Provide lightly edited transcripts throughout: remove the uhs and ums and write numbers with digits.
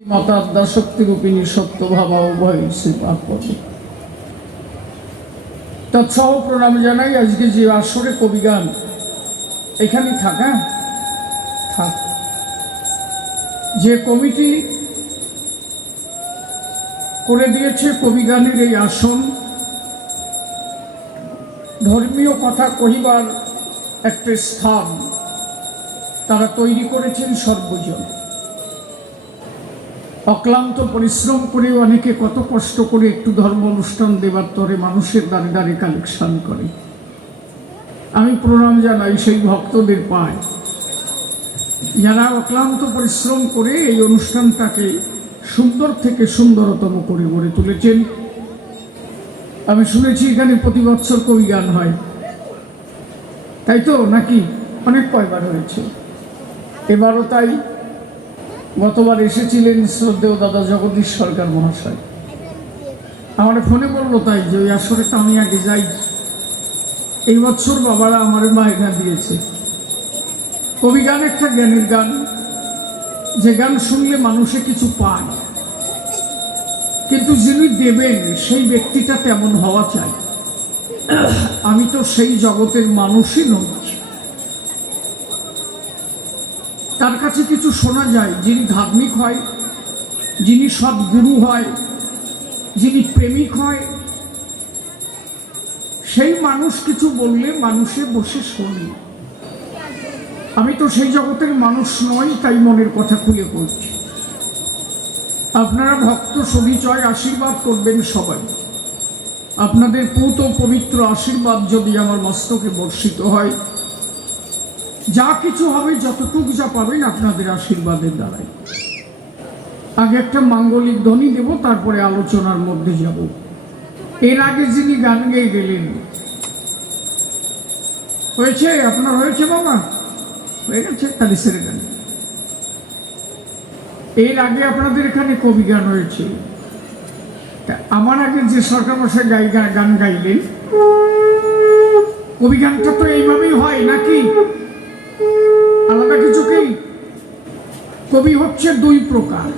মাতা শক্তিরূপিণী সত্য ভাবা উভয় শ্রীপাদ পদে তৎসহ প্রণাম জানাই। আজকে যে আসরে কবিগান এখানেই থাকা থাক, যে কমিটি করে দিয়েছে কবিগানের এই আসন, ধর্মীয় কথা কহিবার একটা স্থান তারা তৈরি করেছেন সর্বজন। অক্লান্ত পরিশ্রম করে অনেকে কত কষ্ট করে একটু ধর্ম অনুষ্ঠান দেবার তরে মানুষের দ্বারে দ্বারে কালেকশন করে। আমি প্রণাম জানাই সেই ভক্তদের পায় যারা অক্লান্ত পরিশ্রম করে এই অনুষ্ঠানটাকে সুন্দর থেকে সুন্দরতম করে গড়ে তুলেছেন। আমি শুনেছি এখানে প্রতি বছর কবিগান হয়, তাই তো নাকি? অনেক কয়বার হয়েছে, এবারও তাই। গতবার এসেছিলেন শ্রদ্ধেয় দাদা জগদীশ সরকার মহাশয়, আমার ফোনে বললো তাই যে ওই আসরে তো আমি আগে যাই। এই বছর বাবারা আমার মায়েরা দিয়েছে কবিগান, একটা জ্ঞানের গান, যে গান শুনলে মানুষে কিছু পায়, কিন্তু যিনি দেবেন সেই ব্যক্তিটা তেমন হওয়া চাই। আমি তো সেই জগতের মানুষই নই। তার কাছে কিছু শোনা যায়, যিনি ধার্মিক হয়, যিনি সদ্গুরু হয়, যিনি প্রেমিক হয়, সেই মানুষ কিছু বললে মানুষে বসে শোনে। আমি তো সেই জগতের মানুষ নই, তাই মনের কথা খুলে বলছি। আপনারা ভক্ত সবিচয় আশীর্বাদ করবেন সবাই। আপনাদের পূত ও পবিত্র আশীর্বাদ যদি আমার মস্তকে বর্ষিত হয়, যা কিছু হবে, যতটুকু যা পাবেন আপনাদের আশীর্বাদের দ্বারাই। আগে একটা মাঙ্গলিক ধ্বনি দেব, তারপরে আলোচনার মধ্যে যাব। এর আগে যিনি গান গেয়ে গেলেন, হয়েছে আপনার? হয়েছে বাবা? হয়ে গেছে, তাহলে সেরে গান। এর আগে আপনাদের এখানে কবি গান হয়েছে। আমার আগে যে সরকার মশাই গান গাইলেন, কবি গানটা তো এইভাবেই হয় নাকি? আলাদা কিছু কি? কবি হচ্ছে দুই প্রকার,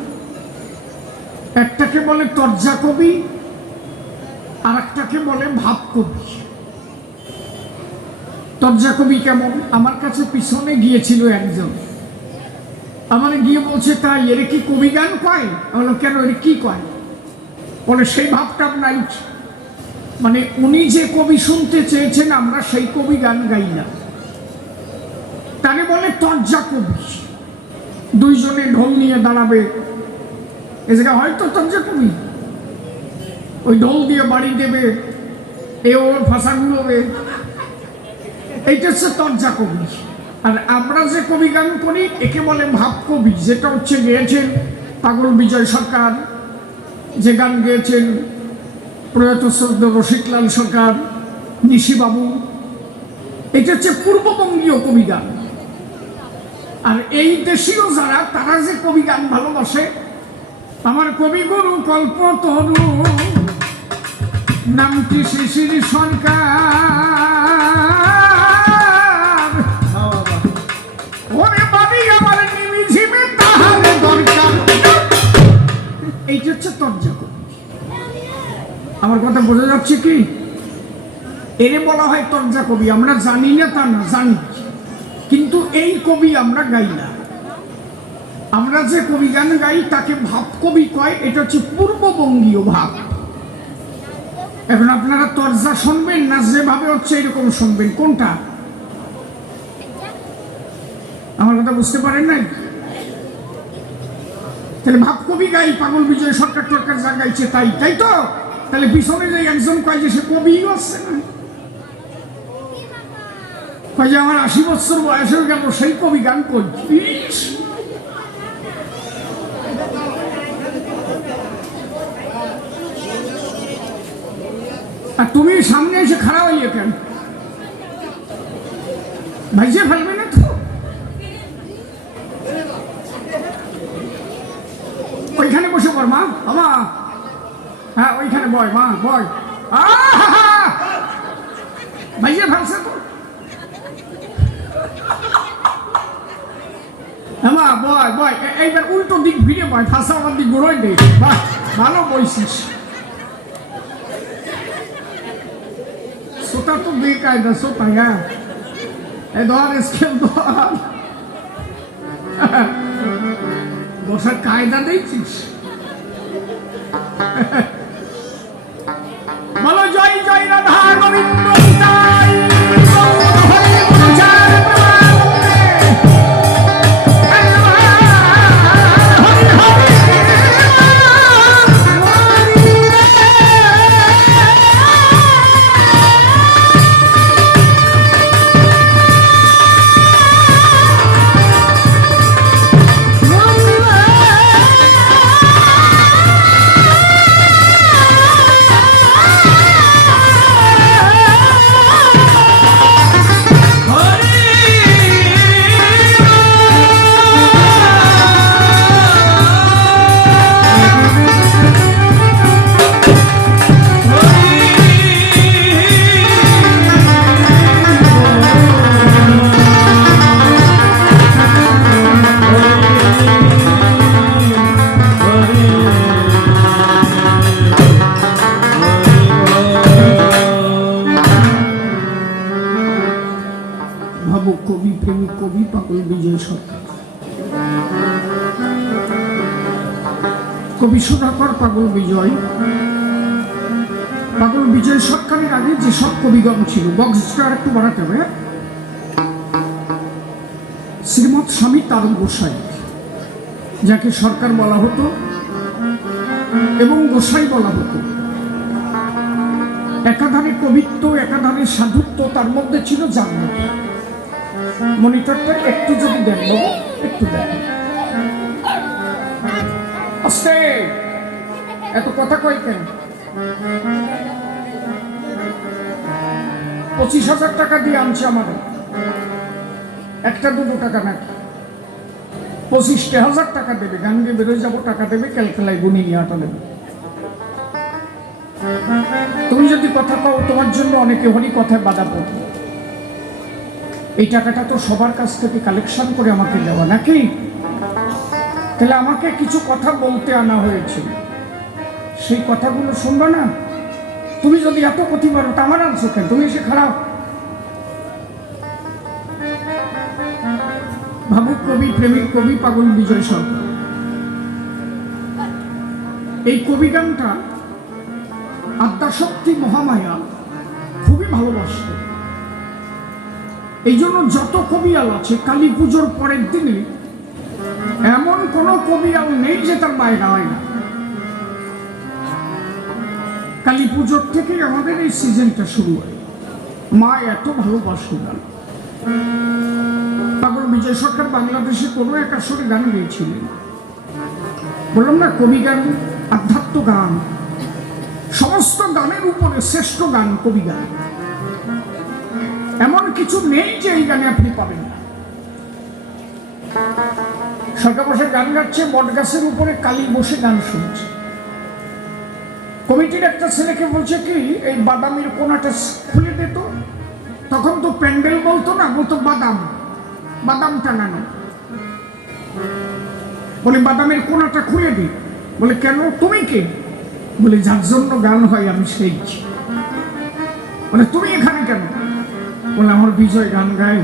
একটাকে বলে তর্জা কবি, আর একটাকে বলে ভাব কবি। তর্জা কবি কেমন? আমার কাছে পিছনে গিয়েছিল একজন, আমার গিয়ে বলছে, তাই এর কি কবি গান কয়? বললো, কেন, এর কি কয়? বলে, সেই ভাবটা নাই। মানে উনি যে কবি শুনতে চেয়েছেন, আমরা সেই কবি গান গাই না, তাকে বলে তর্জা কবি। দুইজনে ঢোল নিয়ে দাঁড়াবে, এ জায়গায় হয়তো তর্জা কবি, ওই ঢোল দিয়ে বাড়ি দেবে, এ ওর ভাষা গুলোবে, এইটা হচ্ছে তর্জা কবি। আর আমরা যে কবি গান করি, একে বলে ভাব কবি, যেটা হচ্ছে গেয়েছেন পাগল বিজয় সরকার, যে গান গেয়েছেন প্রয়াত শ্রদ্ধেয় রসিকলাল সরকার, নিশিবাবু, এটা হচ্ছে পূর্ববঙ্গীয় কবি গান। আর এই দেশীয় যারা, তারা যে কবি গান ভালোবাসে, আমার কবিগুরু কল্পতরু নামটি শিশির সরকার, ওরে বাড়ি আমার নিমিঝিমে তাহার দরকার, এইটা হচ্ছে তর্জা কবি। আমার কথা বোঝা যাচ্ছে কি? এরে বলা হয় তর্জা কবি। আমরা জানি না তা না, জানি, কিন্তু এই কবি আমরা গাই না। আমরা যে কবি গান গাই তাকে ভাব কবি কয়, এটা হচ্ছে পূর্ববঙ্গীয় ভাব। এখন আপনারা তর্জা শুনবেন না যেভাবে হচ্ছে এরকম শুনবেন, কোনটা? আমার কথা বুঝতে পারেন নাই? তাহলে ভাব কবি গাই, পাগল বিজয় সরকার টরকার যা গাইছে তাই, তাই তো? তাহলে পিছনে যে একজন কয় যে সে কবিও আসছে না, কয় যে আমার 80 বছর বয়স হয়ে গেল, সেই কবি গান করছি। আর তুমি সামনে এসে খারাপ হইয়ে কেন? ভাইজে ফেলবে না তো? ওইখানে বসে পড় মা, বাবা, হ্যাঁ ওইখানে বয় মা, বয়। ভাইজে ফেলছে তো। হ্যাঁ বয় বয়, এইবার উল্টো দিক ফিরে বয়, ভাষা আমার দিক ঘুরোই দে। বাহ, ভালো বইছিস। সোতা তো বেকায়দা সোতা, হ্যাঁ এই ধর স্কেল ধর, বসার কায়দা দেখছিস। বলো জয় জয় রাধা গোবিন্দ নিতাই কবি প্রেমিক কবি পাগল বিজয় সরকার, কবি সুধাকর পাগল বিজয়। পাগল বিজয় সরকারের আগে যেসব কবিগণ ছিল, বক্সটা একটু বাড়াতে হবে। শ্রীমৎ স্বামী তারক গোসাই, যাকে সরকার বলা হতো এবং গোসাই বলা হতো। একাধারে কবিত্ব, একাধারে সাধুত্ব, তার মধ্যে ছিল জাগ্রত। মনিটরটা একটু যদি দেন, একটু দেন, আস্তে, এত কথা কয় কেন? 25,000 টাকা দিয়ে আনছে আমাদের, একটা 2 টাকা নাকি, 25,000 টাকা দেবে, গান গিয়ে বেরোয় যাবো, টাকা দেবে, ক্যালকুলাই গুনি নিয়ে আটা দেবে। তুমি যদি কথা কও, তোমার জন্য অনেকে হরি কথায় বাধা পড়বে। এই টাকাটা তো সবার কাছ থেকে কালেকশন করে আমাকে দেওয়া নাকি? তাহলে আমাকে কিছু কথা বলতে আনা হয়েছে, সেই কথাগুলো শুনবো না? তুমি যদি এত ক্ষতি পারো, তা আমার আনছো কেন? তুমি এসে খারাপ। ভাবুক কবি প্রেমিক কবি পাগল বিজয় সরকার। এই কবি গানটা আদ্যাশক্তি মহামায়া খুবই ভালোবাসত। এই জন্য যত কবিয়াল আছে, কালী পুজোর পরের দিনে এমন কোন কবিয়াল নেই যে তার বাইরে হয় না। কালী পুজোর থেকে আমাদের এই সিজনটা শুরু হয়। মা এত ভালোবাসত গান। পাগল বিজয় সরকার বাংলাদেশে কোনো এক আসরে গান গেয়েছিলেন। বললাম না, কবি গান, আধ্যাত্ম গান, সমস্ত গানের উপরে শ্রেষ্ঠ গান কবি গান। এমন কিছু নেই যে এই গানে আপনি পাবেন না। সরকার বসে গান গাচ্ছে, বট গাছের উপরে কালী বসে গান শুনছে। কমিটির একটা ছেলেকে বলছে কি, এই বাদামের কোনাটা খুলে দিত। তখন তো প্যান্ডেল বলতো না, বলতো বাদাম, বাদাম টাঙানো। বলে বাদামের কোনাটা খুলে দি। বলে কেন, তুমি কে? বলে যার জন্য গান হয় আমি সেই। বলে তুমি এখানে কেন? বলে আমার বিজয় গান গায়,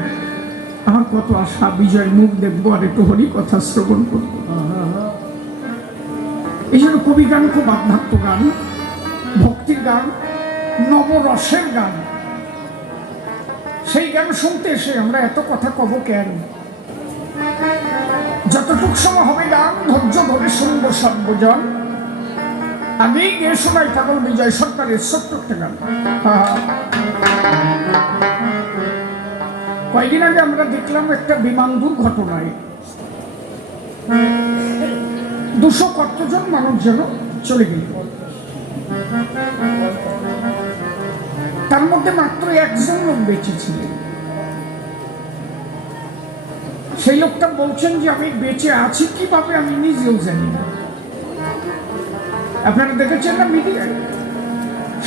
আমার কত আশা, বিজয় মুখ দেখবো আর একটু হরি কথা শ্রবণ করবো। এই জন্য কবি গান খুব আধ্যাত্ম গান, ভক্তির গান, নবরসের গান। সেই গান শুনতে এসে আমরা এত কথা কব কেন? যতটুক সময় হবে গান ধৈর্য ধরে শুনবো সর্বজন। আগেই গিয়ে শোনাই পাগল বিজয় সরকারের ছোট্ট একটা গান। কয়েকদিন আগে আমরা দেখলাম একটা বিমান দুর্ঘটনায় 200 কতজন মানুষ যেন চলে গেল। তার মধ্যে মাত্র একজন লোক বেঁচে ছিলেন। সেই লোকটা বলছেন যে আমি বেঁচে আছি কিভাবে আমি নিজেও জানি না। আপনারা দেখেছেন না মিডিয়ায়,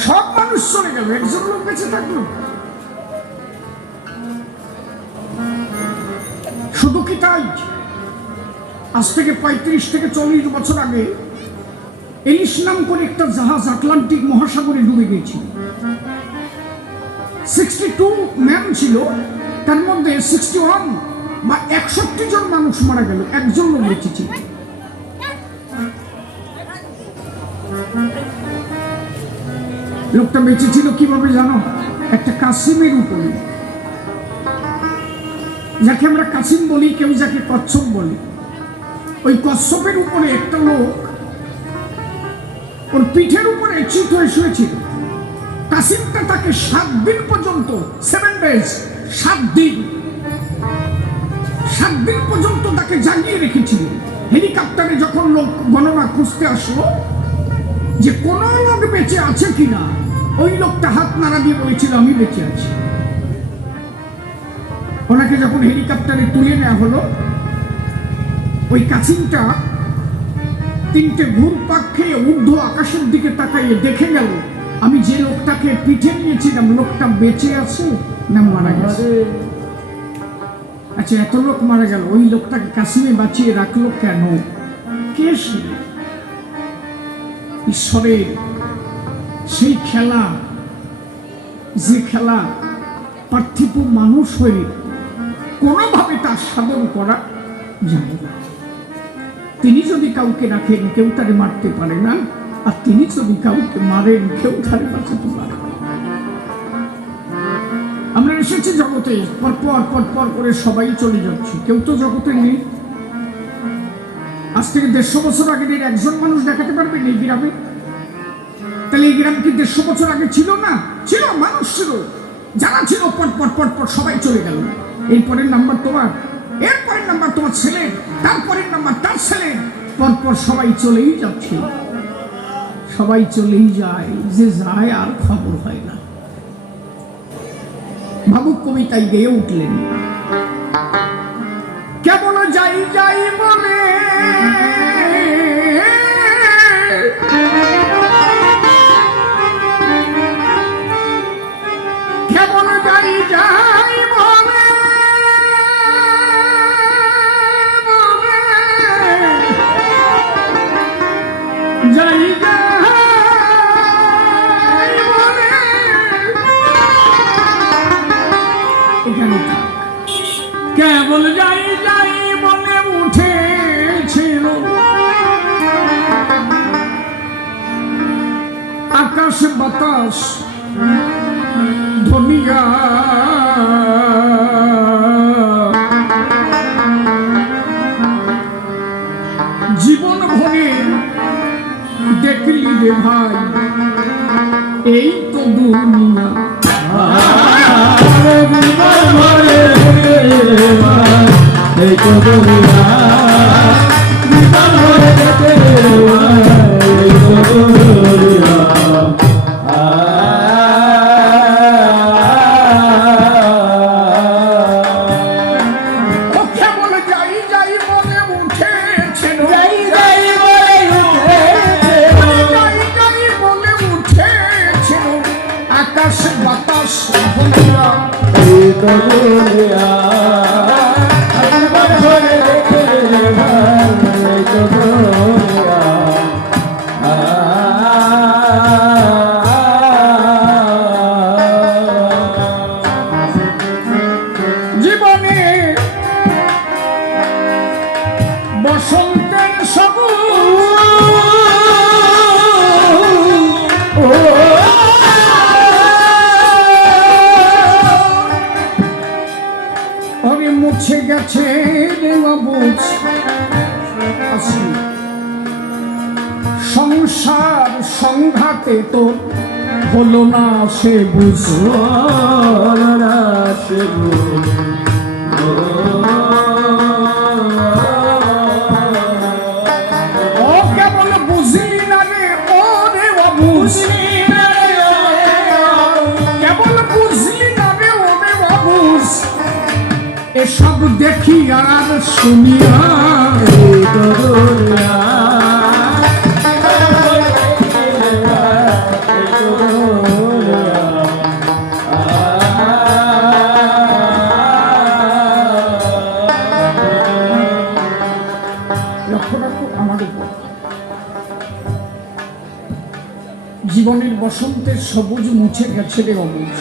সব মানুষ চলে গেল, একজন লোক বেঁচে থাকলো। শুধু কি তাই? আজ থেকে 35 থেকে 40 বছর আগে এলিস নাম করে একটা জাহাজ আটলান্টিক মহাসাগরে ডুবে গিয়েছিল। 62 ম্যান ছিল, তার মধ্যে 61 বা 61 জন মানুষ মারা গেল, একজন লোক বেঁচে ছিল। লোকটা বেঁচে ছিল কিভাবে জানো? একটা কাসিমের উপরে, যাকে আমরা কাসিম বলি, কেউ যাকে কচ্ছপ বলি, ওই কচ্ছপের উপরে একটা লোক ওর পিঠের উপরে চিত হয়ে শুয়েছিল। কাসিমটা তাকে 7 দিন পর্যন্ত, 7 days, 7 দিন পর্যন্ত তাকে জাগিয়ে রেখেছিল। হেলিকপ্টারে যখন লোক গণনা খুঁজতে আসলো যে কোন লোক বেঁচে আছে কিনা, ওই লোকটা হাত নাড়া দিয়ে বলেছিল আমি বেঁচে আছি। ওনাকে যখন হেলিকপ্টারে তুলে নেওয়া হলো, ওই কাসিমটা 3টে ঘুরপাক খেয়ে ঊর্ধ্ব আকাশের দিকে তাকাইয়ে দেখে গেল আমি যে লোকটাকে পিঠে নিয়েছিলাম লোকটা বেঁচে আছে না মারা গেছে। আচ্ছা, এত লোক মারা গেল, ওই লোকটাকে কাসিমে বাঁচিয়ে রাখলো কেন? কে সে? ঈশ্বরের সেই খেলা, যে খেলা পার্থিব মানুষ হয়ে কোনোভাবে তার সাধন করা যায় না। তিনি যদি কাউকে রাখেন কেউ তারে মারতে পারে না, আর তিনি যদি কাউকে মারেন কেউ তারে বাঁচাতে পারে না। আমরা এসেছি জগতে, পর করে সবাই চলে যাচ্ছে, কেউ তো জগতে নেই। আজ থেকে 150 বছর আগের একজন মানুষ দেখাতে পারবেন এই গ্রামে? তাহলে এই গ্রাম কি 150 বছর আগে ছিল না? ছিল, মানুষ ছিল, যারা ছিল পর সবাই চলে গেল। এরপরের নাম্বার তোমার, এরপরের নাম্বার তোমার ছেলে, তারপরের নাম্বার তার ছেলে, পর সবাই চলেই যাচ্ছে। সবাই চলেই যায়, যে যায় আর খবর হয় না। ভাবুক কবিতায় গেয়ে উঠলেন, কেমন যাই যাই বলে কেমন যাই যাই বলে যাই যাই বলে এখানে থাক। কেবল যাই যাই বলে উঠেছিল আকাশ বাতাস ধনিয়া, জীবন ভরে দেখলি রে ভাই এই তো দুনিয়া। এই তো দুনিয়া, জীবন ভরে দেখলি রে ভাই এই তো দুনিয়া। জীবনে বসন্তের সবুজ মুছে গেছে দেওয়া বুঝ, সংসার সংঘাতে তো হলো না সে বুঝ, ও কেবল বুঝলি না রে, ও রে বুঝলি না রে, কেবল বুঝলি না রে, ও রে বুঝ, এসব দেখি আর শুনিয়া জীবনের বসন্তের সবুজ মুছে গেছে রে অবুজ।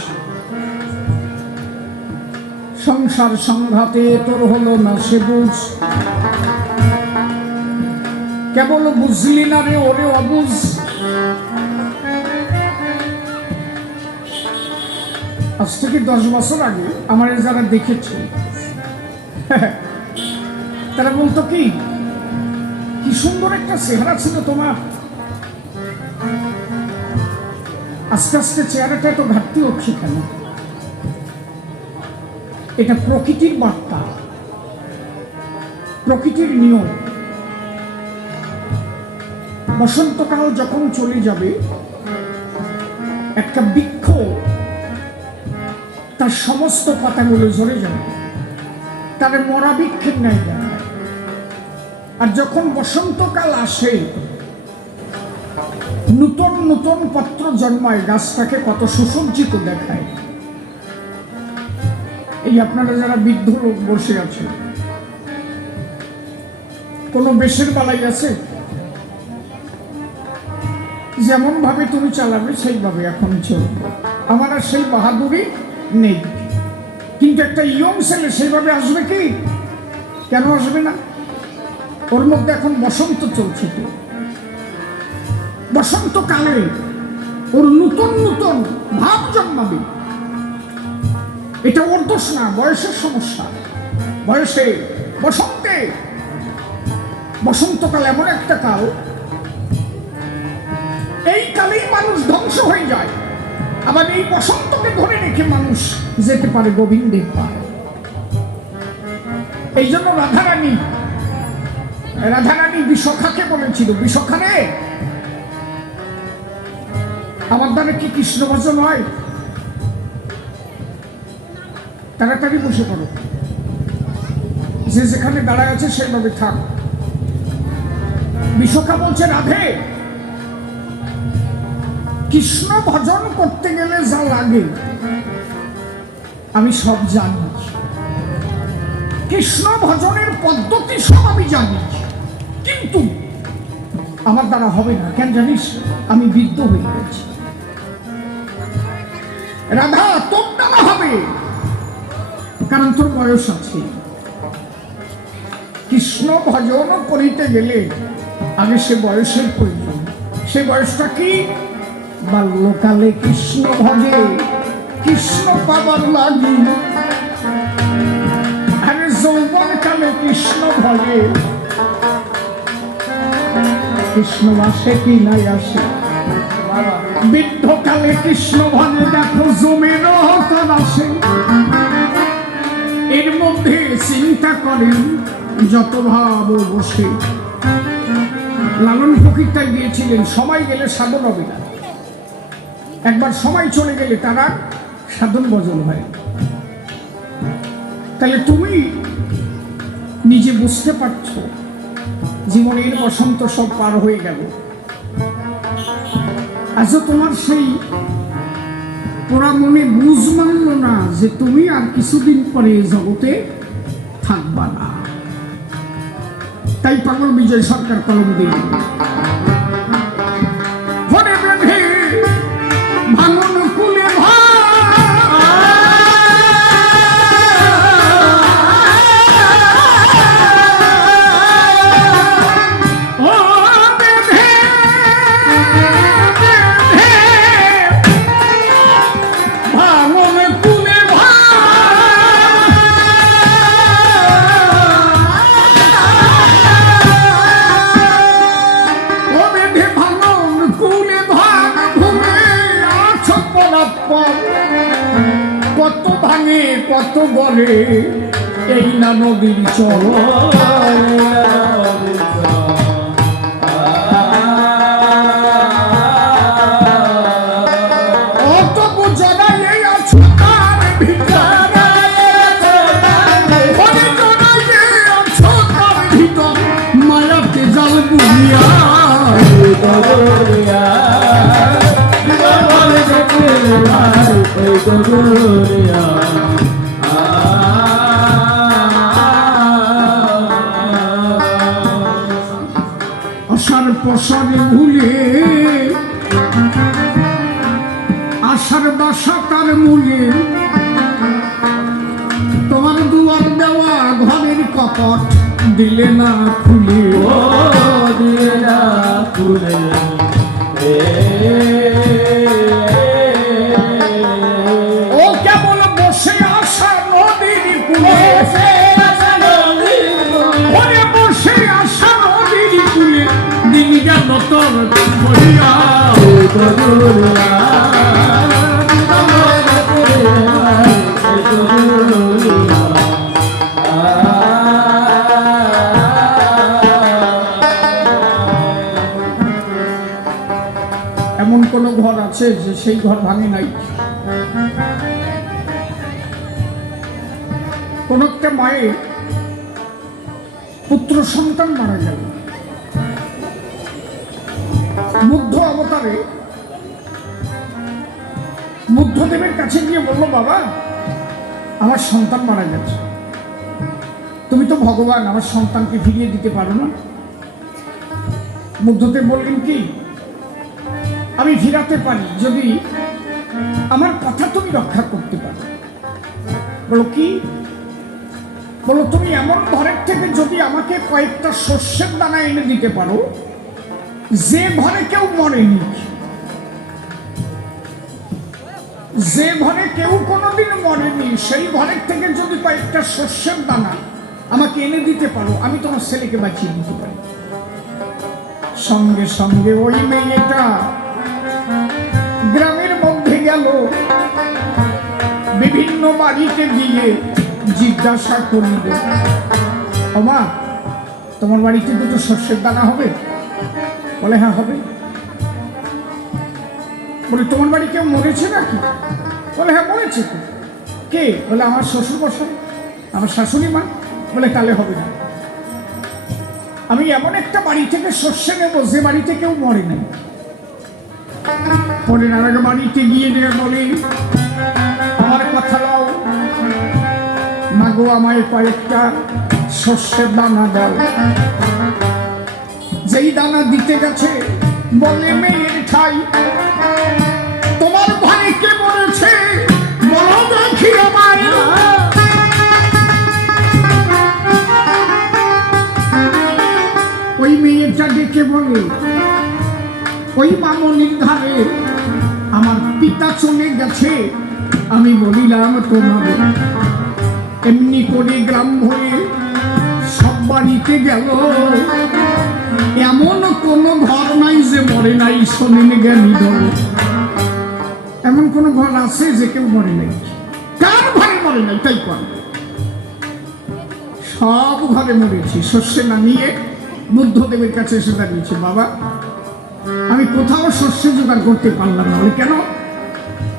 সংসার সংঘাতে তোর হলো না সে বুঝ, কেবল বুঝলি না রে ওরে অবুজ। আজ থেকে 10 বছর আগে আমার যারা দেখেছে তারা বলতো কি সুন্দর একটা চেহারা ছিল তোমার। আস্তে আস্তে চেহারাটা এত ঘাটতি হচ্ছে কেন? এটা প্রকৃতির বার্তা, প্রকৃতির নিয়ম। বসন্তকাল যখন চলে যাবে, একটা বৃক্ষ তার সমস্ত পাতাগুলো ঝরে যাবে, তার মরা বৃক্ষের ন্যায় দেখায়। আর যখন বসন্তকাল আসে, নূতন নূতন পত্র জন্মায়, গাছটাকে কত সুসজ্জিত দেখায়। এই আপনারা যারা বৃদ্ধ লোক বসে আছেন, কোনো বেশের বালাই আছে? যেমন ভাবে তুমি চালাবে সেইভাবে এখন চলবে। আমার আর সেই বাহাদুরি নেই, কিন্তু একটা ইয়ং ছেলে সেইভাবে আসবে কি? কেন আসবে না? ওর মধ্যে এখন বসন্ত চলছে। বসন্তকালে ওর নূতন নূতন ভাব জন্মাবে। এটা ওর দোষ না, বয়সের সমস্যা। বয়সে, বসন্তে, বসন্তকাল এমন একটা কাল, এই কালেই মানুষ ধ্বংস হয়ে যায়। আবার এই বসন্তকে ধরে রেখে মানুষ যেতে পারে গোবিন্দের পায়। এই জন্য রাধারানী বিশাখাকে বলেছিল, বিশাখা রে, আমার দ্বারা কি কৃষ্ণ ভজন হয়? তাড়াতাড়ি বসে পড়ো, যে যেখানে দাঁড়ায় আছে সেভাবে থাক। বিশাখা বলছে, রাধে, কৃষ্ণ ভজন করতে গেলে যা লাগে আমি সব জানি, কৃষ্ণ ভজনের পদ্ধতি সব আমি জানি, কিন্তু আমার দ্বারা হবে না। কেন জানিস? আমি বৃদ্ধ হয়ে গেছি। রাধা, তোর দ্বারা হবে, কারণ তোর বয়স আছে। কৃষ্ণ ভজন করিতে গেলে আগে সে বয়সের প্রয়োজন। সে বয়সটা কি? বাল্যকালে কৃষ্ণ ভজে কৃষ্ণ পাবার লাগি, আরে যৌবন কালে কৃষ্ণ ভজে কৃষ্ণ আসে কি নাই আসে। বৃদ্ধকালে কৃষ্ণ ভজে দেখো জমির আসে। এর মধ্যে চিন্তা করেন যত ভাব বসে। লালন ফকির তাই দিয়েছিলেন, সময় গেলে সাধন হবে না। একবার সময় চলে গেলে তারা সাধন ভজন হয়। তাহলে তুমি নিজে বুঝতে পারছো জীবনের বসন্ত সব পার হয়ে গেল। আজও তোমার সেই ওরা মনে বুঝ মানল না যে তুমি আর কিছুদিন পরে জগতে থাকবা না। তাই পাগল বিজয় সরকার কলম দিল, ভরে বেঁধে ভাঙন কুলে কত ভাঙে কত বলে এই না নদীর চল। মায়াতে জাল বুঝিয়া আষাঢ় পশারে ভুলে আশার বাসা তার মূলে, তোমার দুয়ার দেওয়া ঘরের কপট দিলে না খুলে, ও দিলে না খুলে। ও কেবল বসে আসা নদীর কূলে, ওরে বসে আসা নদীর কূলে, দিন গেল তোর বলিয়া এমন কোন ঘর আছে যে সেই ঘর ভাঙে নাই? কোন একটা মায়ের পুত্র সন্তান মারা গেল, বুদ্ধ অবতারে বুদ্ধদেবের কাছে গিয়ে বলল, বাবা আমার সন্তান মারা গেছে, তুমি তো ভগবান, আমার সন্তানকে ফিরিয়ে দিতে পারো না? বুদ্ধদেব বললেন, কি আমি ফিরাতে পারি যদি আমার কথা তুমি রক্ষা করতে পারো। বলো কি? বলো তুমি এমন ঘরের থেকে যদি আমাকে কয়েকটা শস্যের দানা এনে দিতে পারো যে ঘরে কেউ মরেনি, যে ঘরে কেউ কোনোদিন মরেনি, সেই ঘরের থেকে যদি কয়েকটা শস্যের দানা আমাকে এনে দিতে পারো, আমি তোমার ছেলেকে বাঁচিয়ে দিতে পারি। সঙ্গে সঙ্গে ওই মেয়েটা গ্রামের মধ্যে গেল, বিভিন্ন বাড়িতে গিয়ে জিজ্ঞাসা করিল, ওমা তোমার বাড়িতে দুটো শস্যের দানা হবে? বলে হ্যাঁ হবে। বলে তোমার বাড়ি কেউ মরেছে নাকি? বলে হ্যাঁ মরেছে। কে? বলে আমার শ্বশুর মশাই, আমার শাশুড়ি মা। বলে তাহলে হবে না, আমি এমন একটা বাড়ি থেকে শস্য নেব যে বাড়িতে কেউ মরে নাই। পরে আর এক বাড়িতে গিয়ে বলে, আমার কথা দাও, মাগো আমায় কয়েকটা শস্যের দানা দাও। যেই দানা দিতে গেছে বলে, মেয়ের ঠাই তোমার ঘরে কে মরেছে বলো দেখি আমায়। ওই মেয়েটা ডেকে বলে, ওই মামনির ধারে আমার পিতা চলে গেছে, আমি বলিলাম তোমাকে। এমনি করে গ্রাম ভরে সব বাড়িতে গেল, এমন কোন ঘর নাই যে মরে নাই, শোনেন জ্ঞানী দল। এমন কোন ঘর আছে যে কেউ মরে নাই? কার ঘরে মরে নাই তাই কর? সব ঘরে মরেছি। শস্য নামিয়ে বুদ্ধদেবের কাছে এসে দাঁড়িয়েছে, বাবা আমি কোথাও শস্য জোগাড় করতে পারলাম না। বলে কেন?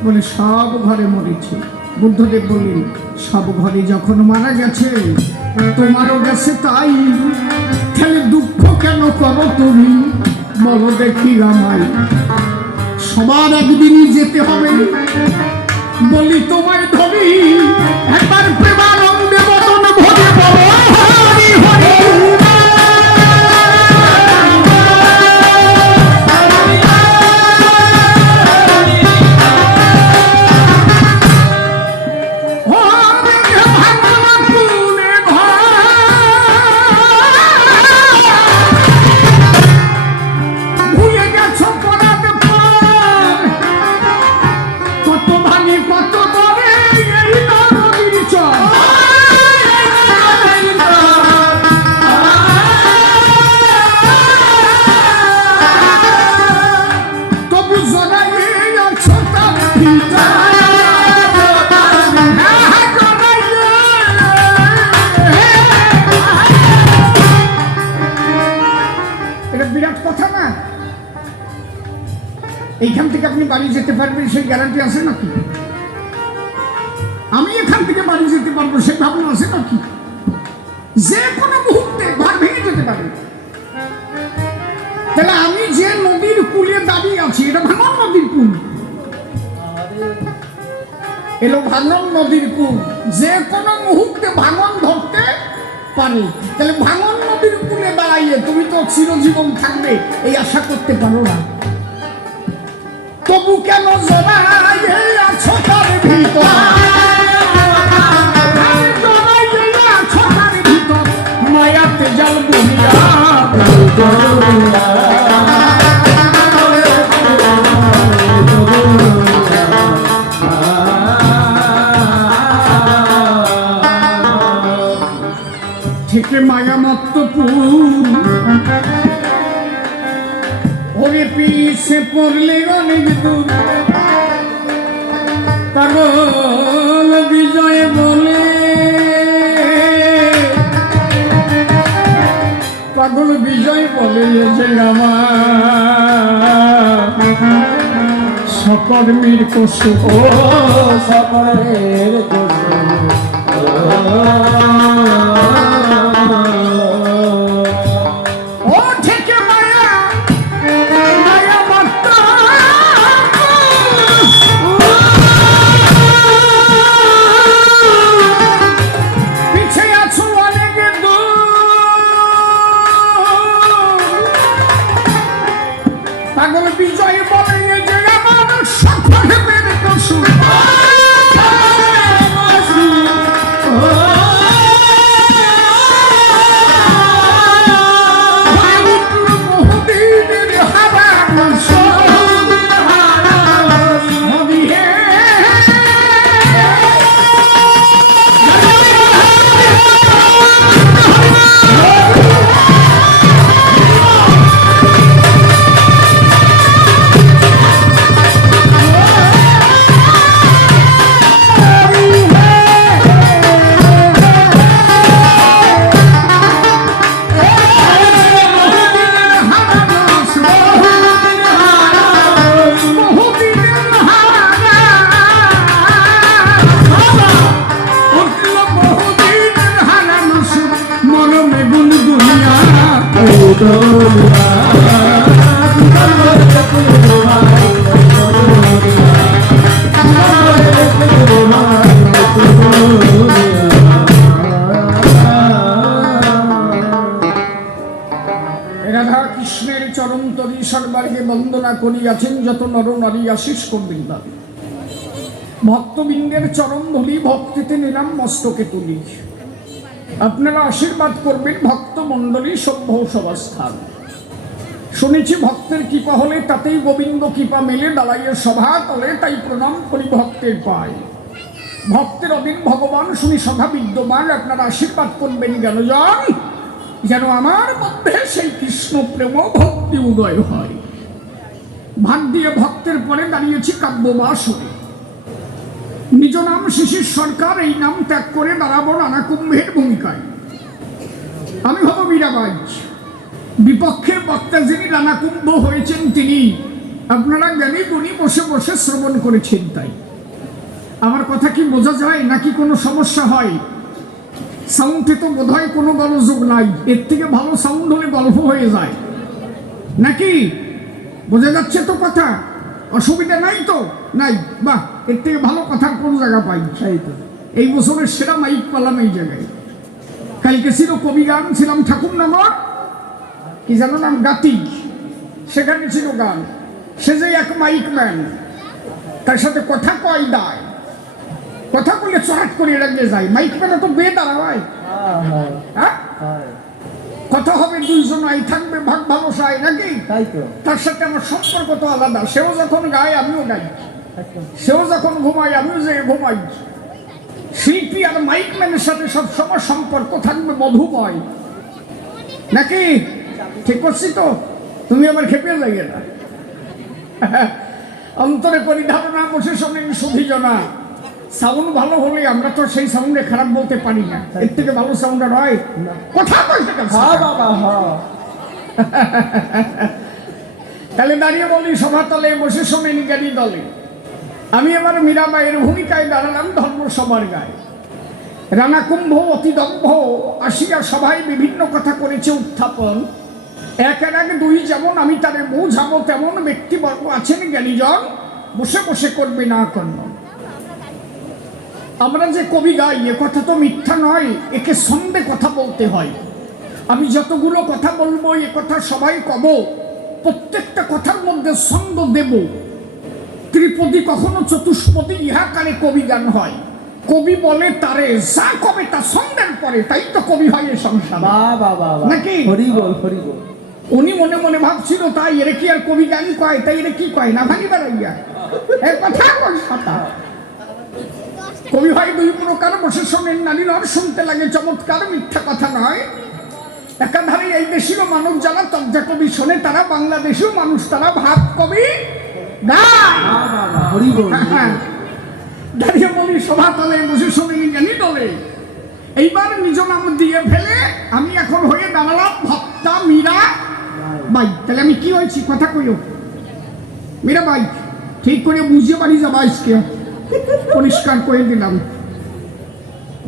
বলে সব ঘরে মরেছে। বুদ্ধদেব বললেন, সব ঘরে যখন মারা গেছে তোমারও গেছে তাই, তাহলে দুঃখ কেন করো তুমি বলো দেখি আমায়। সবার একদিনই যেতে হবে, বলি তোমায় ধরি একবার প্রেমানন্দে বদন ভরে বলো হরি হরি। এইখান থেকে আপনি বাড়ি যেতে পারবেন সেই গ্যারান্টি আছে নাকি? আমি এখান থেকে বাড়ি যেতে পারবো সেই ভাবনা আছে নাকি? যে কোনো মুহূর্তে ঘর ভেঙে যেতে পারে। তাহলে আমি যে নদীর কূলে দাঁড়িয়ে আছি, এটা ভাঙন নদীর কূল, এলো ভাঙন নদীর কূল, যে কোনো মুহূর্তে ভাঙন ধরতে পারে। তাহলে ভাঙন নদীর কূলে দাঁড়াইয়ে তুমি তো চিরজীবন থাকবে এই আশা করতে পারো না। তবু কেন জড়াইয়ে আছো তার ভিতর, জড়াইয়ে আছো তার ভিতর, মায়াতে জাল বুনিয়া থেকে মায়া মত্তপুর ওরে পিছে পড়লে অনেক দূর, পাগল বিজয় বলে, পাগল বিজয় বলে যে আমার সকর্মীর কসু, ও সকলের ও থেকে মায়া মায়া মত্ত পিছে আছো অনেক দূর, পাগল বিজয় বলে যে আমার সকলের কসু, বহুদিনের হারা নদী হে রাধা কৃষ্ণের চরণ তরি সর্বার্গে বন্দনা করিয়াছেন যত নর নারী আশিস কবিন্দা, ভক্তবৃন্দের চরণ ধুলি ভক্তিতে নিলাম মস্তকে তুলি, আপনারা আশীর্বাদ করবেন ভক্ত মণ্ডলী সভ্য সভাস্থান। শুনেছি ভক্তের কৃপা হলে তাতেই গোবিন্দ কৃপা মেলে, দাঁড়াইয়ের সভা তলে তাই প্রণাম করি ভক্তের পায়, ভক্তের অধীন ভগবান শুনি সভা বিদ্যমান, আপনারা আশীর্বাদ করবেন জ্ঞানজন যেন আমার মধ্যে সেই কৃষ্ণ প্রেম ভক্তি উদয় হয়। ভাগ দিয়ে ভক্তের পরে দাঁড়িয়েছি কাব্যবাসরে, নিজ নাম শিশির সরকার এই নাম ত্যাগ করে দাঁড়াবো রানা কুম্ভের ভূমিকায়। আমি হব মীরাবাই, বিপক্ষের বক্তা যিনি রানা কুম্ভ হয়েছেন তিনি, আপনারা জ্ঞানী গুণী বসে বসে শ্রবণ করেছেন, তাই আমার কথা কি বোঝা যায় নাকি কোনো সমস্যা হয়? সাউন্ডে তো বোধ হয় কোনো গলযোগ নাই, এর থেকে ভালো সাউন্ড হলে গল্প হয়ে যায় নাকি? বোঝা যাচ্ছে তো কথা? অসুবিধা নাই তো? নাই? বাহ, এর থেকে ভালো কথার কোন জায়গা পাই? এই বছরের সেরা মাইক পালাম এই জায়গায়। কালকে ছিল কবি গান, ছিলাম ঠাকুরনগর, কি জানো নাম, গাতি, সেখানে ছিল গান। সে যে এক মাইক ম্যান, তার সাথে কথা কয় দায়, কথা বললে চড়াট করে লাগিয়ে যায়। মাইক ম্যান তো বে দাঁড়ায়, হ্যাঁ কথা হবে দুইজন, আই থাকবে ভাগ ভালোসায় নাকি? তার সাথে আমার সম্পর্ক তো আলাদা, সেও যখন গায় আমিও গাই, সেও যখন ঘুমাই আমিও যে ঘুমাই। শিল্পী আর মাইক ম্যানের সাথে সবসময় সম্পর্ক থাকবে মধুময় নাকি? ঠিক করছি তো? তুমি আবার খেপে লাগে না? অন্তরে পরিধারণা বসে শোনেন সুধীজনা, সাউন্ড ভালো হলে আমরা তো সেই সাউন্ডে খারাপ বলতে পারি না, এর থেকে ভালো সাউন্ড আর হয়? কথা বলতে তাহলে দাঁড়িয়ে বলি সভাতলে বসে শোনেন জ্ঞানী দলে। আমি এবার মীরাবাইয়ের ভূমিকায় দাঁড়ালাম ধর্মসভার গায়ে। রানা কুম্ভ অতি দম্ভ আসিয়া সভায় বিভিন্ন কথা করেছে উত্থাপন। একের আগে দুই যেমন আমি তাদের বোঝাবো, তেমন ব্যক্তিবর্গ আছেন জ্ঞানীজন, বসে বসে করবে না কর্ণ। আমরা যে কবি গাই এ কথা তো মিথ্যা নয়, একে ছন্দে কথা বলতে হয়। আমি যতগুলো কথা বলবো এ কথা সবাই কব, প্রত্যেকটা কথার মধ্যে ছন্দ দেব। ত্রিপদী কখনো চতুষ্পদী, ইহাকারে কবি গান হয়। কবি বলে তারে যা কবে তা ছন্দের পরে, তাই তো কবি হয় এই সংসার নাকি? হরি বল হরি বল। উনি মনে মনে ভাবছিল তাই এর কি আর কবি গান কয়, তাই এর কি কয় না ভাঙি বেড়াইয়া এর কথা কয় সাতা। কবি হয় দুই প্রকার, বসে শোনেন নারীর আর শুনতে লাগে চমৎকার, মিথ্যা কথা নয়। একাধারে এই দেশীয় মানুষ যারা তজ্জা কবি শোনে, তারা বাংলাদেশীয় মানুষ, তারা ভাব কবি গায়। হরি বল। দাঁড়িয়ে বলি সভা তলে, বসে শোনেন জ্ঞানী দলে। এইবার নিজ নাম দিয়ে ফেলে আমি এখন হয়ে দাঁড়ালাম ভক্তা মীরা বাই। তাহলে আমি কি হয়েছি কথা কইও মীরা বাই, ঠিক করে বুঝিয়ে বাড়ি যাবা আজকে, পরিষ্কার করে দিলাম।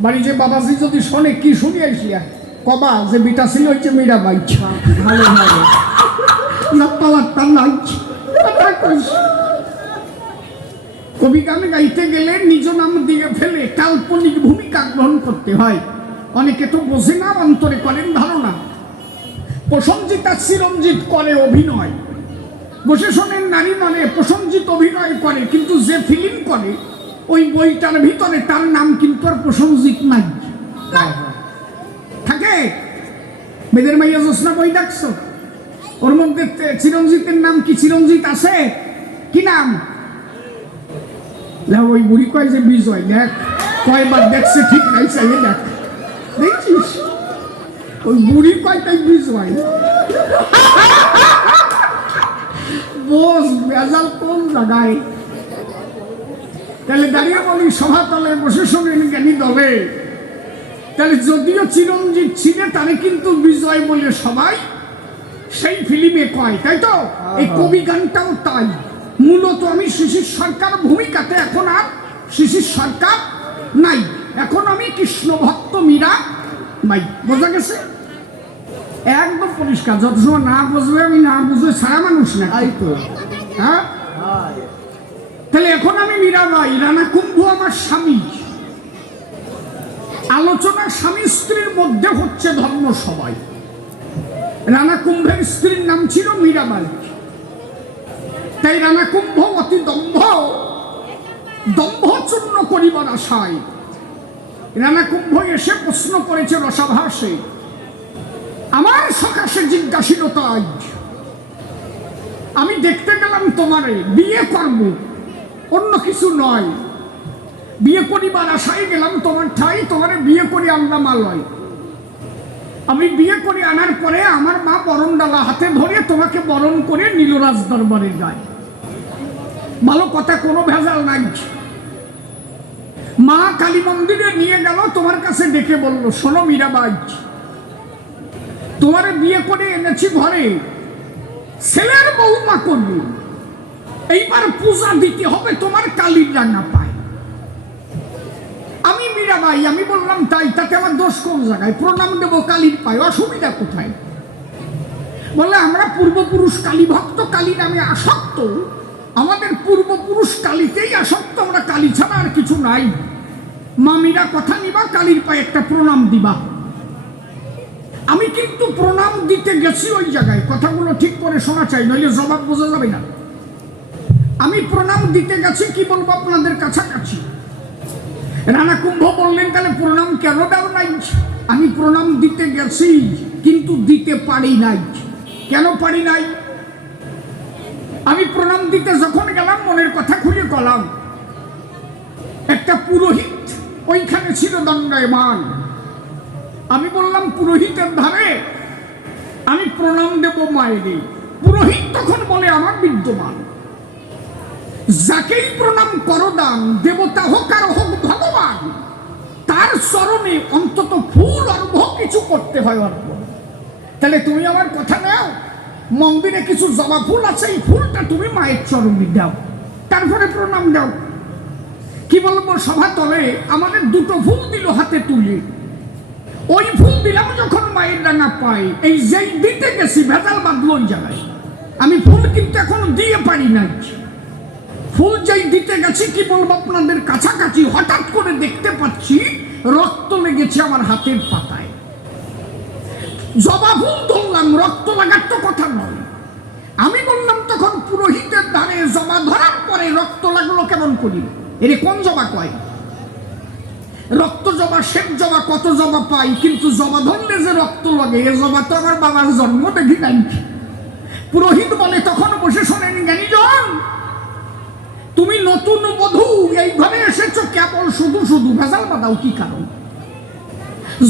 বাড়ি যে বাবাজি যদি শোনে কি শুনি আইসিয়া কবা যে বিটা ছিল হচ্ছে মীরা বাই। ভালো ভালো। কবি গান গাইতে গেলে নিজ নাম দিয়ে ফেলে কাল্পনিক ভূমিকা গ্রহণ করতে হয়। অনেকে তো বোঝে না, অন্তরে করেন ধারণা। প্রসঞ্জিত আর চিরঞ্জিত করে অভিনয়, বসে শোনেন নারী মানে প্রসঞ্জিত অভিনয় করে, কিন্তু যে ফিল্ম করে ওই বইটার ভিতরে তার নাম কিন্তু আর প্রসঞ্জিত নাই থাকে। বেদের মাইয়া জোসনা বই দেখছো, ওর মধ্যে চিরঞ্জিতের নাম কি চিরঞ্জিত আছে? কি নাম? ওই বুড়ি কয় যে বিজয়, দেখ কয়বার দেখছে ঠিক নাই, চাইয়ে দেখ দেখছিস, ওই বুড়ি কয় তাই বিজয়। বোস বেজাল কোন জায়গায়? তাহলে দাঁড়িয়ে বলি সভা তলে, বসে শোনেন জ্ঞানী দলে। তাহলে যদিও চিরঞ্জিত ছিলে, তারে কিন্তু বিজয় বলে সবাই সেই ফিল্মে কয়, তাই তো? এই কবি গানটাও তাই। মূলত আমি শিশির সরকার ভূমিকাতে, এখন আর শিশির সরকার নাই, এখন আমি কৃষ্ণ ভক্ত মীরা বাই। বোঝা গেছে? একদম পরিষ্কার। যত সময় না বুঝবে, আমি না বুঝবে সারা মানুষ না, তাই তো। হ্যাঁ। তাহলে এখন আমি মীরা বাই, রানা কুম্ভ আমার স্বামী। আলোচনা স্বামী স্ত্রীর মধ্যে হচ্ছে ধর্ম সবাই। রানা কুম্ভের স্ত্রীর নাম ছিল মীরাবাই। তাই রানা কুম্ভ অতি দম্ভ চূর্ণ করিবার আশায় রানা কুম্ভ এসে প্রশ্ন করেছে রসাভাসে, আমার সকাশে জিজ্ঞাসিল তাই, আমি দেখতে গেলাম তোমারে, বিয়ে করব, অন্য কিছু নয়। বিয়ে করিবার আশায় গেলাম তোমার ঠাই, তোমারে বিয়ে করে আনলাম আলয়। আমি বিয়ে করে আনার পরে আমার মা বরণ ডালা হাতে ধরে তোমাকে বরণ করে নিল রাজ দরবারে যায়। ভালো কথা, কোনো ভেজাল নাই। মা কালী মন্দিরে নিয়ে গেল, তোমার কাছে ডেকে বলল, শোনো মীরাবাই, তোমারে বিয়ে করে এনেছি ঘরে, ছেলের বউমা করবি, এইবার পূজা দিতে হবে তোমার কালীর রান্না পায়। আমি মীরাবাই, আমি বললাম তাই, তাতে আমার দোষ কোন জায়গায়? প্রণাম দেবো কালীর পায়, অসুবিধা কোথায়? বলে আমরা পূর্বপুরুষ কালী ভক্ত, কালী নামে আসক্ত, আমাদের পূর্বপুরুষ কালীতেই আসক্ত, আমরা কালী ছাড়া আর কিছু নাই। মা মীরা কথা নিবা, কালীর পায়ে একটা প্রণাম দিবা। আমি কিন্তু প্রণাম দিতে গেছি ওই জায়গায়, কথাগুলো ঠিক করে শোনা চাই, নইলে জবাব বোঝা যাবে না। আমি প্রণাম দিতে গেছি, কি বলবো আপনাদের কাছাকাছি। রানা কুম্ভ বললেন, তাহলে প্রণাম কেন দাও নাই? আমি প্রণাম দিতে গেছি, কিন্তু দিতে পারি নাই। কেন পারি নাই? আমি প্রণাম দিতে যখন গেলাম, মনের কথা খুলে গেলাম, একটা পুরোহিত ওইখানে ছিল দণ্ডায়মান। আমি বললাম পুরোহিতের ধারে আমি প্রণাম দেব মায়েরে। পুরোহিত তখন বলে, আমার বিদ্যমান, যাকেই প্রণাম করো দান, দেবতা হোক আর হোক ভগবান, তার চরণে অন্তত ফুল অর্ঘ কিছু করতে হয় অর্পণ। তাহলে তুমি আমার কথা নাও, মন্দিরে কিছু জবা ফুল আছে, এই ফুলটা তুমি মায়ের চরণে দাও, তারপরে প্রণাম দাও। কি বলবো, সভা তলে আমাদের দুটো ফুল দিল হাতে তুলে, ওই ফুল দিলাম যখন মায়ের ডানা পাই, এই যেই দিতে গেছি ভেজাল বাঁধলো ওই জায়গায়। আমি ফুল কিন্তু এখনো দিয়ে পারি নাই। ফুল যেই দিতে গেছি, কি বলবো আপনাদের কাছাকাছি, হঠাৎ করে দেখতে পাচ্ছি রক্ত লেগেছে আমার হাতের পাতায়। জবা ফুল ধরলাম, রক্ত লাগার তো কথা নয়। আমি বললাম তখন পুরোহিতের ধারে জবা ধরার পরে রক্ত করি, এর কোন জবা কয়? রক্ত জবা, শ্বেত জবা, কত জবা পাই, কিন্তু জবা ধরলে যে রক্ত লাগে এ জবা তো আমার বাবার জন্ম দেখি নাই। পুরোহিত বলে তখন বসে শোনেন, জ্ঞানীজন তুমি নতুন বধূ এই ঘরে এসেছো কেবল শুধু শুধু ভেজাল বাঁধাও কি কারণ?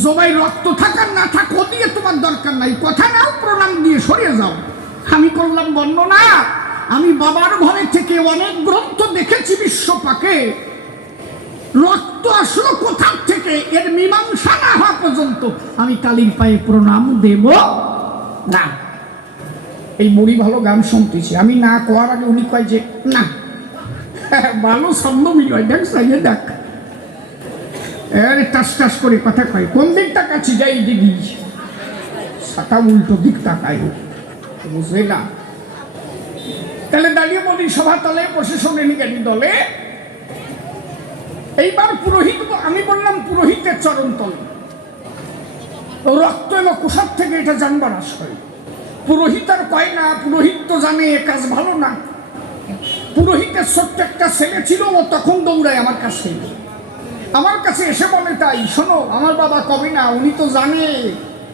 জবাই রক্ত থাকার না থাকো দিয়ে তোমার দরকার নাই, কথা নাও প্রণাম দিয়ে সরিয়ে যাও। আমি করলাম বর্ণনা, আমি বাবার ঘরে থেকে অনেক গ্রন্থ দেখেছি বিশ্বপাকে, রক্ত আসলো কোথা থেকে এর মীমাংসা না হওয়া পর্যন্ত আমি কালীর পায়ে প্রণাম দেব না। এই বুড়ি ভালো গান শুনতেছি, আমি না কোয়ার আগে উনি কয় যে না, ভালো ছন্দ মিলয়, দেখ সাইয়ে দেখ, টাস টাস করে কথা কয়, কোন দিক তাকাচ্ছি যাই দিদি সাটা উল্টো দিক তাকায়, বুঝলে না? তাহলে দাঁড়িয়ে বলি সভাতলে বসে শোনেনি জ্ঞানী দলে। এইবার পুরোহিত, আমি বললাম পুরোহিতের চরণ তলে রক্ত এলো কুষার থেকে, এটা জানবার আশয়। পুরোহিত আর কয় না, পুরোহিত তো জানে এ কাজ ভালো না। পুরোহিতের ছোট্ট একটা ছেলে ছিল, ও তখন দৌড়ায় আমার কাছে এসে বলে, তাই শোনো আমার বাবা কবে না, উনি তো জানে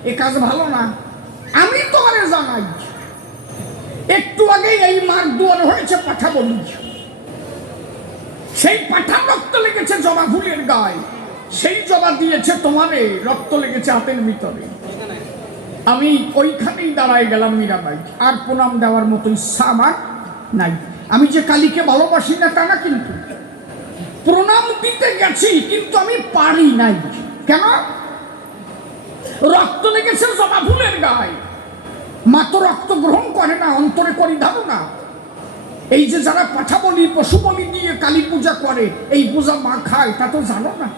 এ কাজ ভালো না, আমি তো আরে জানাই। একটু আগে এই মার দুয়ারে হয়েছে পাঠা বলি, সেই পাঠা রক্ত লেগেছে জবা ফুলের গায়ে, সেই জবা দিয়েছে তোমারে, রক্ত লেগেছে হাতের ভিতরে। আমি ওইখানেই দাঁড়ায় গেলাম মীরাবাই, আর প্রণাম দেওয়ার মতো ইচ্ছা আমার নাই। আমি যে কালীকে ভালোবাসি না তা না, কিন্তু প্রণাম দিতে গেছি, কিন্তু আমি পারি নাই। কেন? রক্ত লেগেছে জবা ফুলের গায়ে, মা তো রক্ত গ্রহণ করে না, অন্তরে করি ধারণা। এই যে যারা পাঠা বলি পশু বলি দিয়ে কালী পূজা করে, এই পূজা মা খায় তা তো জানো না।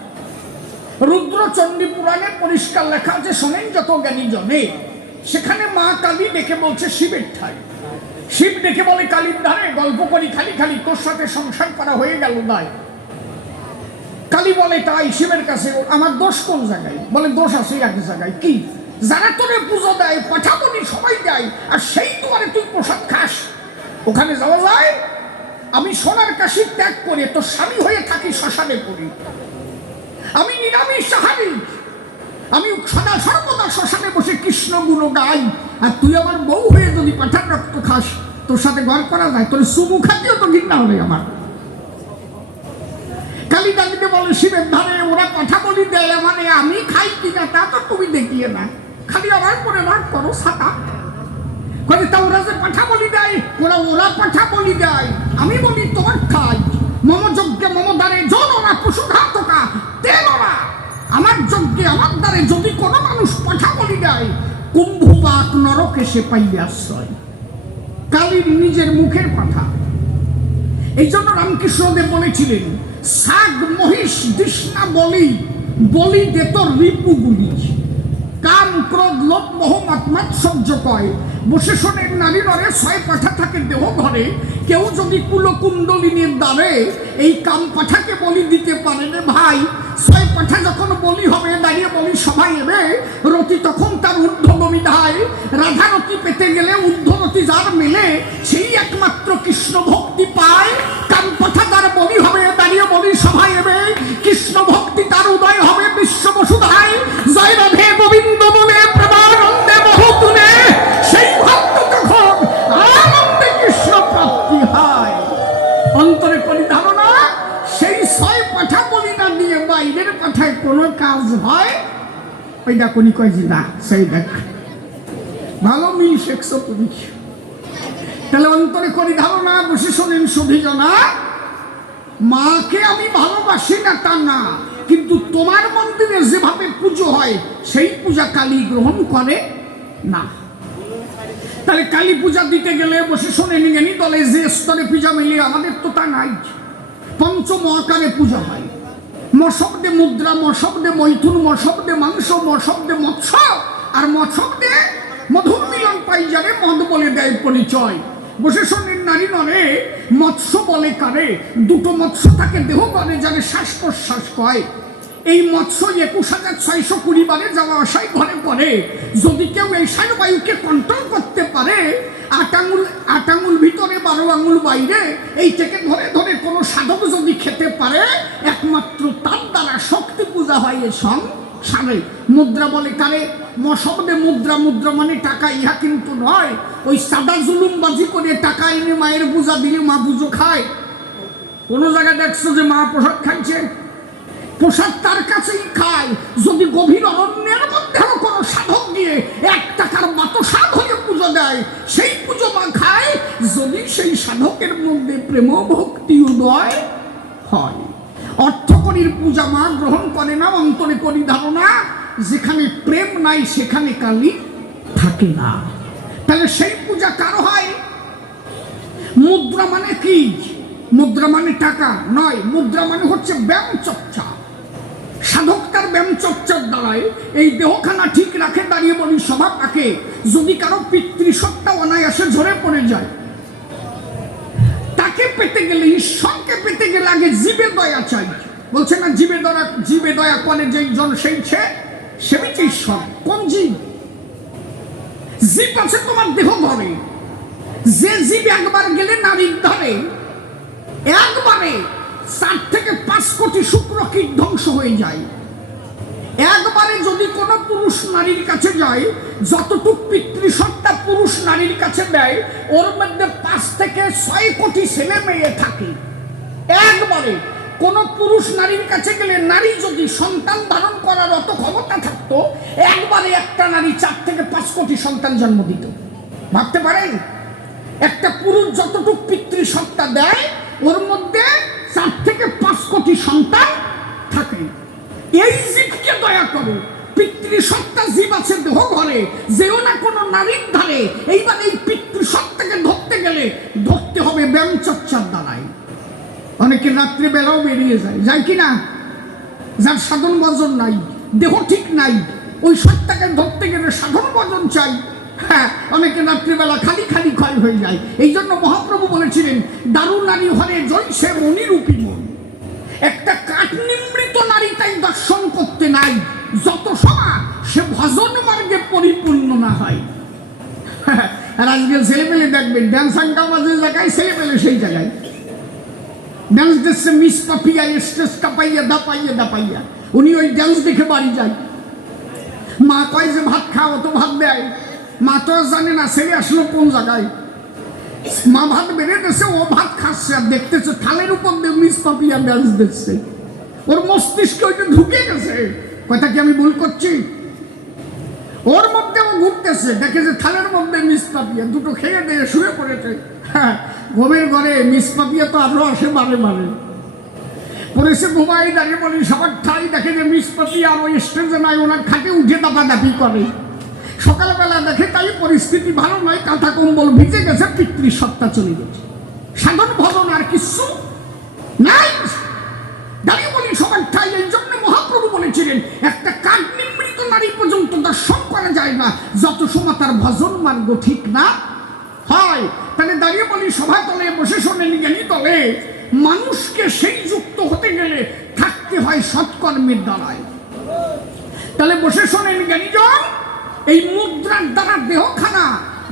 রুদ্র চণ্ডী পুরাণে পরিষ্কার লেখা আছে, শোনেন যত জ্ঞানী জনে, সেখানে মা কালী ডেকে বলছে শিবের ঠাই, শিব ডেকে বলে কালীর ধারে গল্প করি খালি খালি, তোর সাথে সংসার করা হয়ে গেল দায়। কালী বলে তাই শিবের কাছে, আমার দোষ কোন জায়গায়? বলে দোষ আছে এক জায়গায়। কি? যারা তোরে পুজো দেয় পাঠা বলি সবাই দেয়, আর সেই দুয়ারে তুই প্রসাদ খাস, ওখানে যাওয়া যায়? আমি সোনার কাশি ত্যাগ করে তোর স্বামী হয়ে থাকি শ্মশানে পড়ি, আমি নিরামিষ আহারি, আমি সদা সর্বদা শ্মশানে বসে কৃষ্ণ গুণ গাই, আর তুই আমার বউ হয়ে যদি পাঠার রক্ত খাস, তোর সাথে ঘর করা যায়? তোর সুমু খাতিও তো ঘৃণা হবে আমার। কালী দাদিকে বলে শিবের ধারে ওরা পাঠা বলি দেয়, মানে আমি খাই কিনা তা তো তুমি দেখিয়ে না, খালি আমার করে রাগ করো সাতা। তা ওরা যে পাঠা বলি দেয়, ওরা পাঠা বলি দেয়, আমি বলি তোমার খাই। মম যজ্ঞে মম দ্বারে জনরা পশু ঘাতকা তেলরা, আমার যজ্ঞে আমার দ্বারে যদি কোনো মানুষ পাঠা বলি দেয়, কুম্ভবাক নরকে সে পাইবে আশ্রয়। কালীর নিজের মুখের কথা। এই জন্য রামকৃষ্ণদেব বলেছিলেন, সাগ মহিষ তৃষ্ণা বলি, বলি দে তোর রিপুগুলি, কাম ক্রোধ লোভ মোহ মাৎসর্য কয়। বসে শোনেন নারী নরে ছয় পাঠা থাকে দেহ ঘরে, কেউ যদি কুলকুণ্ডলিনীর দ্বারে এই কাম পাঠাকে বলি দিতে পারে রে ভাই, ছয় পাঠা যখন বলি হবে দাঁড়িয়ে বলি সবাই এবে, রতি তখন তার ঊর্ধ্বগমী ধায়। রাধা রতি পেতে গেলে ঊর্ধ্বরতি যার মেলে, সেই একমাত্র কৃষ্ণ ভক্তি পায়। কাম পাঠা তার বলি হবে দাঁড়িয়ে বলি সবাই এবে, কৃষ্ণ ভক্তি তার উদয় হবে বিশ্ব বসুধায়। জয় রাধে গোবিন্দ বলে প্রমানন্দে বহু তুলে, সেই ভক্ত তখন আনন্দে কৃষ্ণ প্রাপ্তি হয়। অন্তরে করি ধারণা, সেই ছয় পাঠা বলি না দিয়ে বাইরের পাঠায় কোনো কাজ হয়? ওই দেখুনি কয় যে না, সেই দেখ ভালো মিল শেখছো তুমি। তাহলে অন্তরে করি ধারণা, বসে শোনেন সুধীজনা, মাকে আমি ভালোবাসি না তা না, কিন্তু তোমার মন্দিরে যেভাবে পুজো হয় সেই পূজা কালী গ্রহণ করে না। তাহলে কালী পূজা দিতে গেলে বসে শোনেন জ্ঞানী দলে যে স্তরে পূজা মিলে, আমাদের তো তা নাই। পঞ্চম আকারে পূজা হয়, মশব্দে মুদ্রা, মশব্দে মৈথুন, মশব্দে মাংস, মশব্দে মৎস্য, আর মৎস্যব্দে মধুর মিলন পাই যারে মদ বলে দেয় পরিচয়। বসে শোনেন নারী নরে, মৎস্য বলে কারে? দুটো মৎস্য থাকে দেহ করে যারে শ্বাস প্রশ্বাস কয়। এই মৎস্য 21,620 বারে যাওয়া আসাই ঘরে করে, যদি কেউ এই স্নায়ুবায়ুকে কন্ট্রোল করতে পারে, 8 আঙুল ভিতরে 12 আঙুল বাইরে, এই থেকে ধরে ধরে কোনো সাধক যদি খেতে পারে, একমাত্র তার দ্বারা শক্তি পূজা হয় এ সংসারে। মুদ্রা বলে কারে? মশব্দে মুদ্রা, মুদ্রা মানে টাকা, ইহা কিন্তু নয় ওই সাদা জুলুমবাজি করে টাকা এনে মায়ের পূজা দিলে মা পুজো খায়। কোন জায়গায় দেখছো যে মা প্রসাদ খাইছে? প্রসাদ তার কাছেই খায় যদি গভীর অরণ্যের মধ্যেও কোনো সাধক গিয়ে 1 টাকার বাতাসা ধরে পুজো দেয়, সেই পুজো মা খায় যদি সেই সাধকের মধ্যে প্রেম ভক্তি উদয় হয়। অর্থকরীর পূজা মা গ্রহণ করে না, অন্তরে করি ধারণা যেখানে প্রেম নাই সেখানে কালী থাকে না। তাহলে সেই পূজা কারো হয়? মুদ্রা মানে কি? মুদ্রা মানে টাকা নয়, মুদ্রা মানে হচ্ছে ব্যায়াম চর্চা। সাধক তার ব্যায়াম চর্চার দ্বারাই এই দেহখানা ঠিক রাখে। দাঁড়িয়ে বলি সভা পাকে যদি কারো পিতৃসত্তা অনায়াসে ঝরে পড়ে যায়, তাকে পেতে গেলে, ঈশ্বরকে পেতে গেলে আগে জীবে দয়া চাই। বলছে না জীবে দয়া করে যেই জন সেই সে বিচে ঈশ্বর। কোন জীব? জীব আছে তোমার দেহ ঘরে, যে জীব একবার গেলে নারীর ধরে, একবারে 4 থেকে 5 কোটি শুক্রকীট ধ্বংস হয়ে যায়। একবারে যদি কোনো পুরুষ নারীর কাছে যায়, যতটুকু পিতৃসত্তা পুরুষ নারীর কাছে দেয়, ওর মধ্যে 5 থেকে 6 কোটি ছেলে মেয়ে থাকে। একবারে কোন পুরুষ নারীর কাছে গেলে, নারী যদি সন্তান ধারণ করার অত ক্ষমতা থাকতো, একবারে একটা নারী 4 থেকে 5 কোটি সন্তান জন্ম দিত। ভাবতে পারেন? একটা পুরুষ যতটুকু পিতৃসত্তা দেয়, ওর মধ্যে 4 থেকে 5 কোটি সন্তান থাকে। এই জীবকে দয়া করো। পিতৃসত্তা জীব আছে দেহ ঘরে, যেও না কোনো নারীর ধারে। এইবার এই পিতৃসত্তাকে ধরতে গেলে ধরতে হবে ব্যায়াম চর্চার দ্বারাই। অনেকে রাত্রে বেলাও বেরিয়ে যায় কি না? যার সাধন বজন নাই, দেহ ঠিক নাই, ওই সত্তাকে ধরতে গেলে সাধন বজন চাই। হ্যাঁ, অনেকে রাত্রিবেলা খালি খালি ক্ষয় হয়ে যায়। এই জন্য মহাপ্রভু বলেছিলেন, দারু নারী হরে জৈসে মণিরূপী মন। একটা কাঠ নিমৃত নারী তাই দর্শন করতে নাই, যত সময় সে ভজন মার্গে পরিপূর্ণ না হয়। আর আজকে ছেলেমেলে দেখবেন ড্যান্স আঙ্কামা যে জায়গায়, ছেলেমেলে সেই জায়গায় ড্যান্স দেখছে। মিস পাপিয়া স্টেজ কাপাইয়া দাপাইয়া উনি ওই ড্যান্স দেখে বাড়ি যায়। মা কয় যে ভাত খাও, তো ভাত দেয়। মা তো জানে না ছেলে আসলো কোন জায়গায়। মা ভাত বেড়ে দিচ্ছে, ও ভাত খাচ্ছে আর দেখতেছে থালের উপর দিয়ে মিস পাপিয়া ড্যান্স দেখছে। ওর মস্তিষ্কে ওইটা ঢুকে গেছে। কথা কি আমি ভুল করছি? ওর মধ্যে ও ঘুরতেছে, দেখে যে থালের মধ্যে মিস পাপিয়া, দুটো খেয়ে দিয়ে শুয়ে পড়েছে। হ্যাঁ, ঘুমের ঘরে মিস পাপিয়া তো আরো আসে বারে পড়েছে। ঘুমাই দাঁড়িয়ে বলি সবার ঠাই, দেখে যে মিস পাপিয়া আর ওই স্টেজে নাই, ওনার খাটে উঠে দাপাদাপি করে। সকালবেলা দেখে তাই পরিস্থিতি ভালো নয়, কাঁথা কম্বল ভিজে গেছে, পিতৃসত্তা চলে গেছে। সাধন ভজন আর কিছু নাই। দাঁড়িয়ে বলি সবার ঠাই। এই জন্য মহাপ্রভু বলেছিলেন, একটা কাঠ নিমৃত নারী পর্যন্ত দর্শন করা যায় না যত সময় তার ভজন মার্গ ঠিক না হয়। তাহলে দাঁড়িয়ে বলি সভা তলে বসে শোনেন জ্ঞানী তলে, মানুষকে সেই যুক্ত হতে গেলে থাকতে হয় সৎকর্মের দ্বারায়। তাহলে বসে শোনেন জ্ঞানীজন, এই মুদ্রার দ্বারা দেহখানা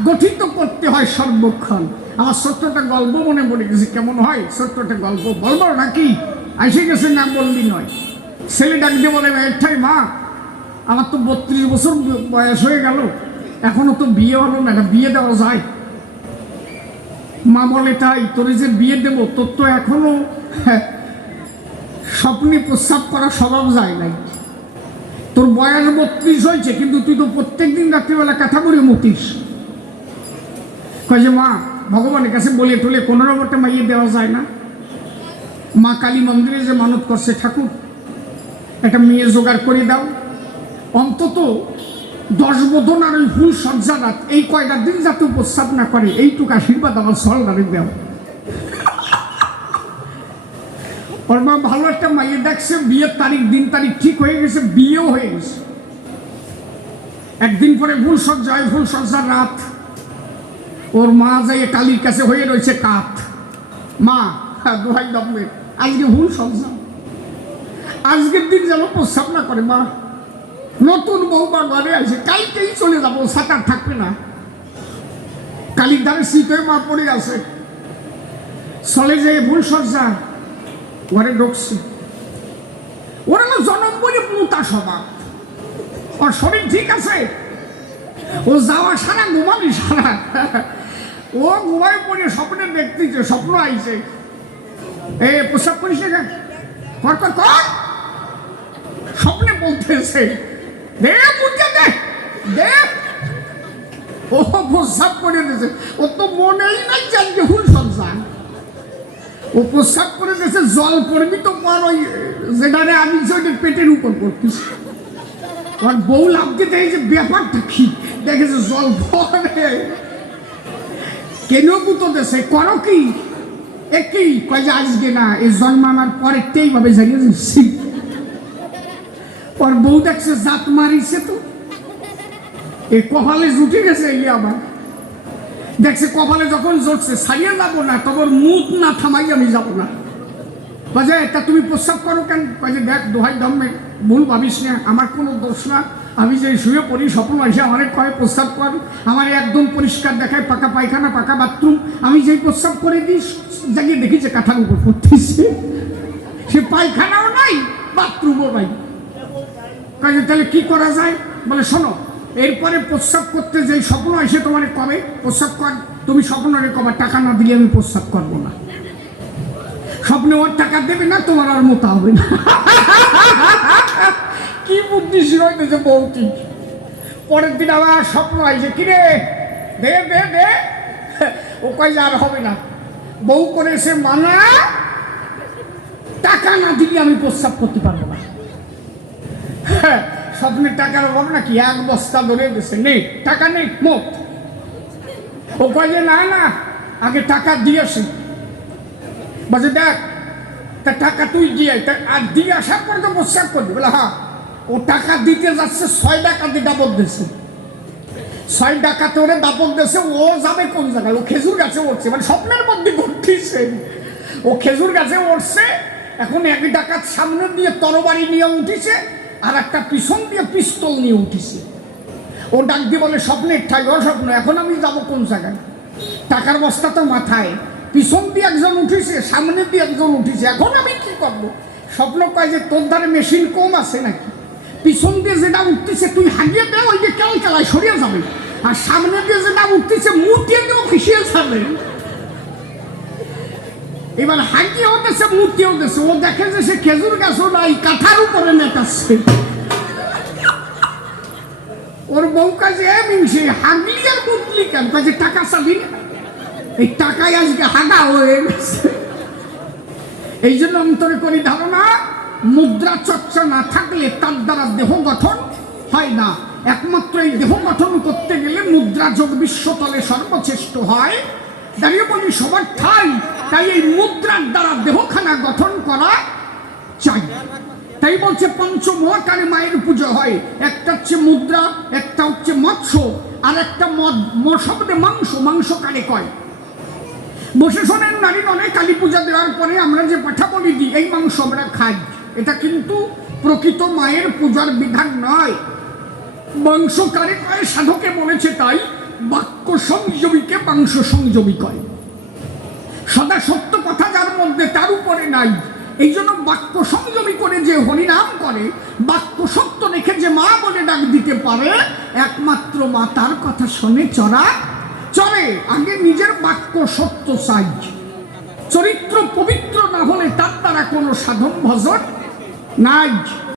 গঠিত করতে হয় সর্বক্ষণ। আমার ছোট্টটা গল্প মনে পড়ে গেছে। কেমন হয় ছোট্টটা গল্প? বলবো নাকি? এসে গেছে না বললি নয়। ছেলে ডাক দিয়ে বলে, একটাই মা, আমার তো 32 বছর বয়স হয়ে গেল, এখনো তো বিয়ে হলো না, বিয়ে দেওয়া যায়? মা বলে, তাই? তোর যে বিয়ে দেবো, তোর তো এখনো স্বপ্নে প্রস্রাব করা স্বভাব যায় নাই। তোর বয়স 32 হয়েছে, কিন্তু তুই তো প্রত্যেকদিন রাত্রিবেলা কাঁথা করে মুতিস। কয় যে মা, ভগবানের কাছে বলে টলে কোনো রকমটা মাইয়ে দেওয়া যায় না? মা কালী মন্দিরে যে মানত করছে, ঠাকুর একটা মেয়ে জোগাড় করে দাও, অন্তত 10 বোধন আর ওই ফুল সজ্জা রাত, এই কয়টা দিন যাতে প্রস্তাব না করে, এইটুকু আশীর্বাদ আমার সরকারে দেও। ওর মা ভালো একটা মাইয়ে দেখছে, বিয়ের তারিখ দিন তারিখ ঠিক হয়ে গেছে, বিয়েও হয়ে গেছে। একদিন পরে ফুল সজ্জার রাত, ওর মা যাই কালীর কাছে হয়ে রয়েছে কাত। মা, দোহাই দমে, আজকে ফুল সজ্জা, আজকের দিন যেন প্রস্তাব না করে। মা নতুন বউমা ঘরে আছে, কালকেই চলে যাবো, সাঁতার থাকবে না। কালির ধারে শীতের মা পড়ে আছে, চলে যেয়ে ভুল সজ্জা ঘরে ঢুকছে। ওরা না জনম বলে মুতা স্বভাব, ওর শরীর ঠিক আছে, ও যাওয়া সারা ঘুমালি সারা, ও ঘুমায় পড়ে স্বপ্নে দেখতেছে, স্বপ্ন আইছে, এ প্রসাব করিস না কর কর কর, স্বপ্নে বলতেছে দে বুঝতে দে দে, ও প্রসাব করে দিয়েছে, ও তো মনেই নাই জান যে হুল সন্তান, ও প্রসাব করে দিয়েছে, জল পড়বি তো পর ওই যেখানে আমি যে পেটের উপর পড়তিস, আর বউ লাভ দিতে এই যে ব্যাপারটা কি দেখেছে, জল পড়ে কেন পুতো দেশে করো কি একই কয় যে আজকে না, এই জন্মানোর পরেরটাই ভাবে জানিয়ে দিচ্ছি। ওর বউ দেখছে জাত মারিছে, তো এই কপালে জুটে গেছে, এই আবার দেখছে কপালে যখন জুটছে ছাড়িয়ে যাবো না, তখন মুখ না থামাই আমি যাবো না। বাজে এটা তুমি প্রস্রাব করো কেন? কাজে দেখ দোহাই ধর্মে ভুল ভাবিস না, আমার কোনো দোষ না, আমি যে শুয়ে পড়ি স্বপ্ন আসে আমার কয় প্রস্রাব কর, আমার একদম পরিষ্কার দেখায়, পাকা পায়খানা পাকা বাথরুম, আমি যেই প্রস্রাব করে দিই জাগিয়ে দেখি যে কাঁথার উপর পড়তেছে, সে পায়খানাও নাই বাথরুমও নাই। কাজে তাহলে কি করা যায়? বলে শোনো, এরপরে প্রস্রাব করতে যেই স্বপ্ন আসে তোমার কবে প্রস্রাব কর, তুমি স্বপ্নরে কবে টাকা না দিলে আমি প্রস্রাব করবো না, স্বপ্নে ওর টাকা দেবে না, তোমার আর মোতা হবে না। কি বুদ্ধি শিখাইতেছে বউটি। পরের দিন আবার স্বপ্ন আইছে, কিরে দে দে দে, ও কয় যে আর হবে না, বউ করেছে মানা, টাকা না দিলে আমি প্রস্রাব করতে পারবো না। স্বপ্নের টাকার অভাব নাকি, এক বস্তা ধরে দিয়েছে, নেই টাকা নেই মোট। ও কয় যে না না, আগে টাকা দিয়েছি। বলছে দেখ তা টাকা তুই দিয়ে, আর দিয়ে আসার পরে তো প্রস্রাব করবি। বলে হ্যাঁ, ও টাকা দিতে যাচ্ছে, 6 ডাকাতে দাপট দিয়েছে, 6 ডাকাতে ওরে দাপট দিয়েছে, ও যাবে কোন জায়গায়? ও খেজুর গাছে উঠছে, মানে স্বপ্নের মধ্যে ঘটছে, ও খেজুর গাছে উঠছে। এখন এক ডাকাত সামনে দিয়ে তরবারি নিয়ে উঠিছে, আর একটা পিছন দিয়ে পিস্তল নিয়ে উঠিছে। ও ডাক দিয়ে বলে স্বপ্নের ঠাই, ও স্বপ্ন, এখন আমি যাবো কোন জায়গায়? টাকার বস্তা তো মাথায়, পিছন দিয়ে একজন উঠিছে, সামনে দিয়ে একজন উঠিছে, এখন আমি কি করবো? স্বপ্ন কয় যে তোর ধারে মেশিন কম আছে নাকি? পিছন দিয়ে যেটা উঠতেছে তুই হাগিয়ে দে, ওই যে কেল কেলায় সরিয়ে যাবে, আর সামনে দিয়ে যেটা উঠতেছে মুখ দিয়ে দেও ফিসিয়ে যাবে। এবার হাগিয়ে হতেছে, মূর্তি হতেছে, ও দেখে যে সে খেজুর গাছও নাই, কাঁথার উপরে নেতাচ্ছে। ওর বউ কাজে মিনসে হাগলি আর মুতলি কেন? কাজে টাকা চাবি না, এই টাকায় আজকে হাগা হয়ে গেছে। এই জন্য অন্তরে করি ধারণা, মুদ্রা চর্চা না থাকলে তার দ্বারা দেহ গঠন হয় না। একমাত্র এই দেহ গঠন করতে গেলে মুদ্রা যোগ বিশ্বতলে সর্বশ্রেষ্ঠ হয়। দাঁড়িয়ে বলি সবার ঠাই, তাই এই মুদ্রার দ্বারা দেহখানা গঠন করা চাই। তাই বলছে পঞ্চমহাকারে মায়ের পুজো হয়, একটা হচ্ছে মুদ্রা, একটা হচ্ছে মৎস্য, আর একটা শব্দে মাংস, মাংস কারে কয়। বসে শোনেন নারী নয়, কালী পূজা দেওয়ার পরে আমরা যে পাঠা বলি দিই, এই মাংস আমরা খাই, এটা কিন্তু প্রকৃত মায়ের পূজার বিধান নয়। মাংস কারে কয়? সাধকে বলেছে তাই, বাক্য সংযমীকে মাংস সংযমী কয়। সদা সত্য কথা যার মধ্যে, তার উপরে নাই। এই জন্য বাক্য সংযমী করে যে হরিনাম করে, বাক্য সত্য রেখে যে মা বলে ডাক দিতে পারে, একমাত্র মা তার কথা শোনে চড়া চলে। আগে নিজের বাক্য সত্য চাই, চরিত্র পবিত্র না হলে তার দ্বারা কোনো সাধন ভজন নাই।